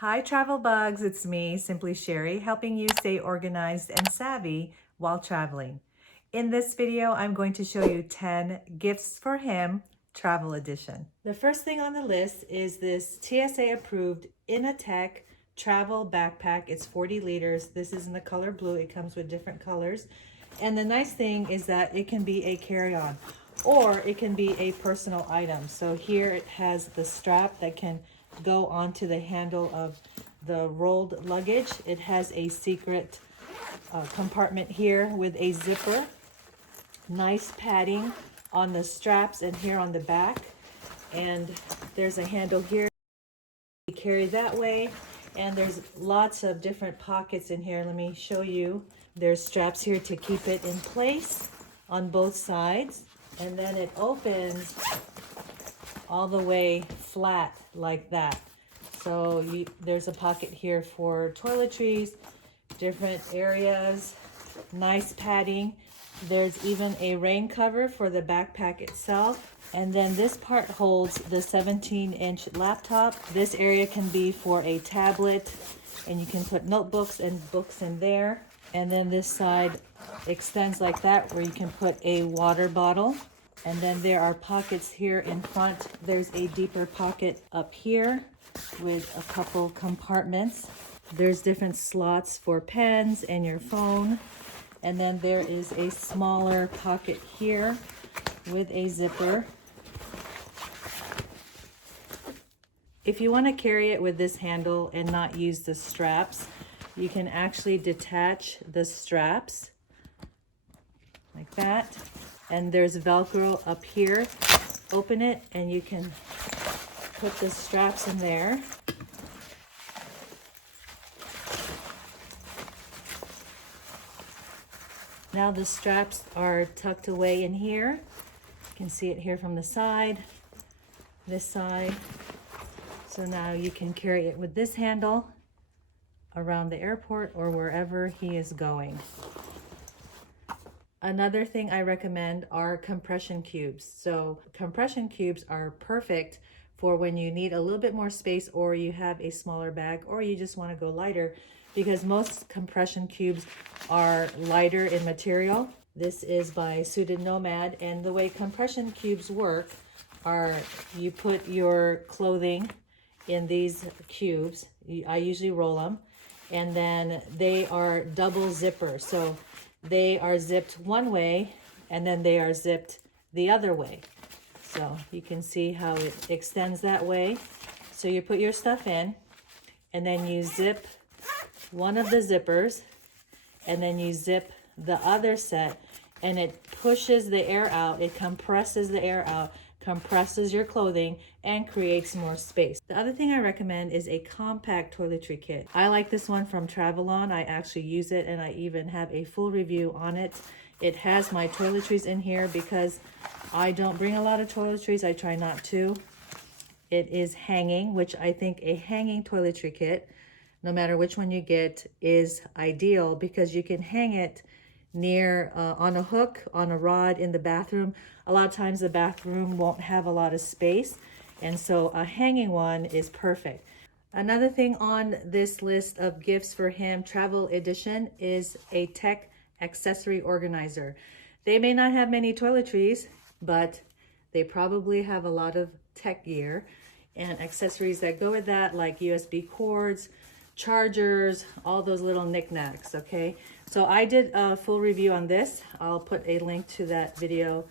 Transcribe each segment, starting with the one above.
Hi travel bugs, it's me, Simply Sherry, helping you stay organized and savvy while traveling. In this video, I'm going to show you 10 gifts for him travel edition. The first thing on the list is this TSA approved Inateck travel backpack. It's 40 liters. This is in the color blue. It comes with different colors. And the nice thing is that it can be a carry-on or it can be a personal item. So here it has the strap that can go onto the handle of the rolled luggage. It has a secret compartment here with a zipper. Nice padding on the straps and here on the back. And there's a handle here. You carry that way. And there's lots of different pockets in here. Let me show you. There's straps here to keep it in place on both sides. And then it opens all the way flat like that. So there's a pocket here for toiletries, different areas, nice padding. There's even a rain cover for the backpack itself. And then this part holds the 17-inch laptop. This area can be for a tablet, and you can put notebooks and books in there. And then this side extends like that, where you can put a water bottle. And then there are pockets here in front. There's a deeper pocket up here with a couple compartments. There's different slots for pens and your phone. And then there is a smaller pocket here with a zipper. If you want to carry it with this handle and not use the straps, you can actually detach the straps like that. And there's Velcro up here. Open it and you can put the straps in there. Now the straps are tucked away in here. You can see it here from the side, this side. So now you can carry it with this handle around the airport or wherever he is going. Another thing I recommend are compression cubes. So compression cubes are perfect for when you need a little bit more space or you have a smaller bag or you just want to go lighter, because most compression cubes are lighter in material. This is by Suited Nomad, and the way compression cubes work are you put your clothing in these cubes. I usually roll them, and then they are double zippers. So they are zipped one way and then they are zipped the other way. So you can see how it extends that way. So you put your stuff in and then you zip one of the zippers and then you zip the other set, and it pushes the air out. It compresses the air out, compresses your clothing, and creates more space. The other thing I recommend is a compact toiletry kit. I like this one from Travelon. I actually use it and I even have a full review on it. It has my toiletries in here because I don't bring a lot of toiletries. I try not to. It is hanging, which I think a hanging toiletry kit, no matter which one you get, is ideal because you can hang it near on a hook, on a rod in the bathroom. A lot of times the bathroom won't have a lot of space, and so a hanging one is perfect. Another thing on this list of gifts for him, travel edition, is a tech accessory organizer. They may not have many toiletries, but they probably have a lot of tech gear and accessories that go with that, like USB cords, chargers, all those little knickknacks. Okay, so I did a full review on this. I'll put a link to that video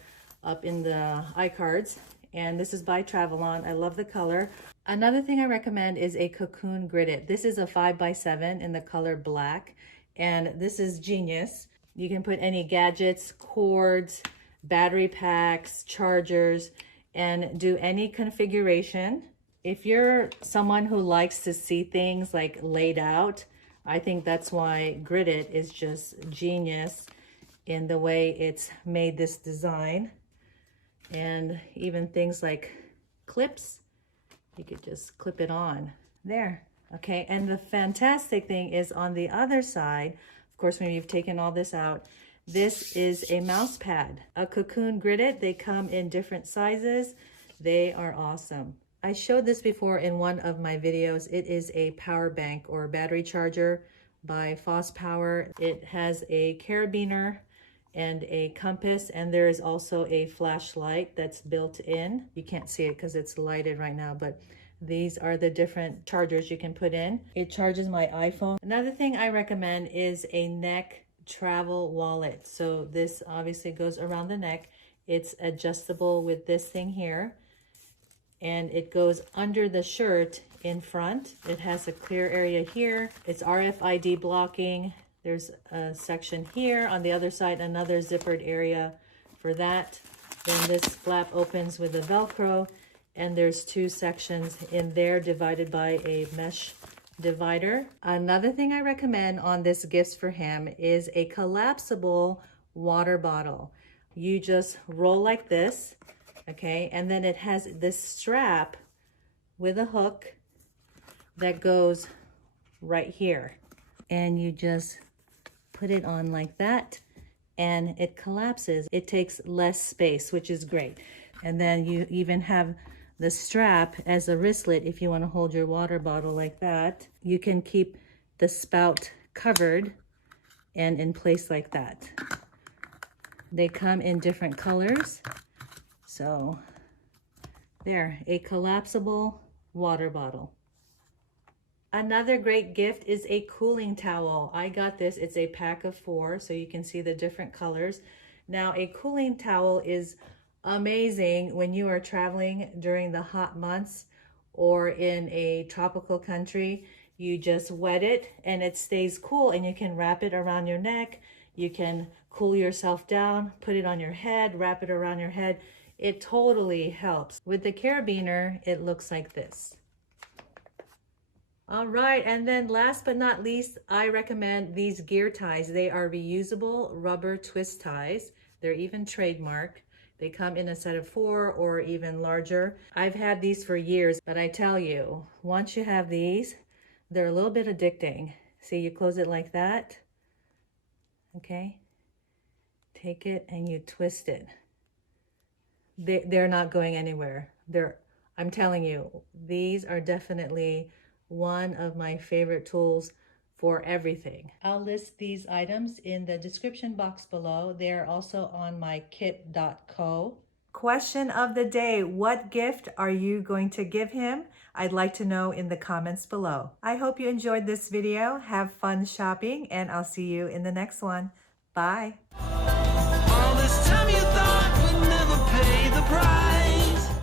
up in the iCards, and this is by Travelon. I love the color. Another thing I recommend is a Cocoon Grid-IT. This is a 5x7 in the color black, and this is genius. You can put any gadgets, cords, battery packs, chargers, and do any configuration. If you're someone who likes to see things like laid out, I think that's why Grid-IT is just genius in the way it's made this design. And even things like clips, you could just clip it on there. Okay, and the fantastic thing is on the other side, of course, when you've taken all this out, this is a mouse pad. A Cocoon Grid-IT, they come in different sizes. They are awesome. I showed this before in one of my videos. It is a power bank or battery charger by FOS Power. It has a carabiner and a compass, and there is also a flashlight that's built in. You can't see it because it's lighted right now, but these are the different chargers you can put in. It charges my iPhone. Another thing I recommend is a neck travel wallet. So this obviously goes around the neck. It's adjustable with this thing here, and it goes under the shirt in front. It has a clear area here. It's RFID blocking. There's a section here. On the other side, another zippered area for that. Then this flap opens with a Velcro, and there's two sections in there divided by a mesh divider. Another thing I recommend on this gifts for him is a collapsible water bottle. You just roll like this, okay? And then it has this strap with a hook that goes right here. And you just put it on like that, and it collapses. It takes less space, which is great. And then you even have the strap as a wristlet if you want to hold your water bottle like that. You can keep the spout covered and in place like that. They come in different colors. So there, a collapsible water bottle. Another great gift is a cooling towel. I got this, it's a pack of 4, so you can see the different colors. Now, a cooling towel is amazing when you are traveling during the hot months or in a tropical country. You just wet it and it stays cool, and you can wrap it around your neck. You can cool yourself down, put it on your head, wrap it around your head. It totally helps. With the carabiner, it looks like this. All right, and then last but not least, I recommend these gear ties. They are reusable rubber twist ties. They're even trademarked. They come in a set of 4 or even larger. I've had these for years, but I tell you, once you have these, they're a little bit addicting. See, you close it like that, okay? Take it and you twist it. They're not going anywhere. I'm telling you, these are definitely one of my favorite tools for everything. I'll list these items in the description box below. They're also on my kit.co. Question of the day: what gift are you going to give him? I'd like to know in the comments below. I hope you enjoyed this video. Have fun shopping, and I'll see you in the next one. Bye. All this time you thought we'd never pay the price.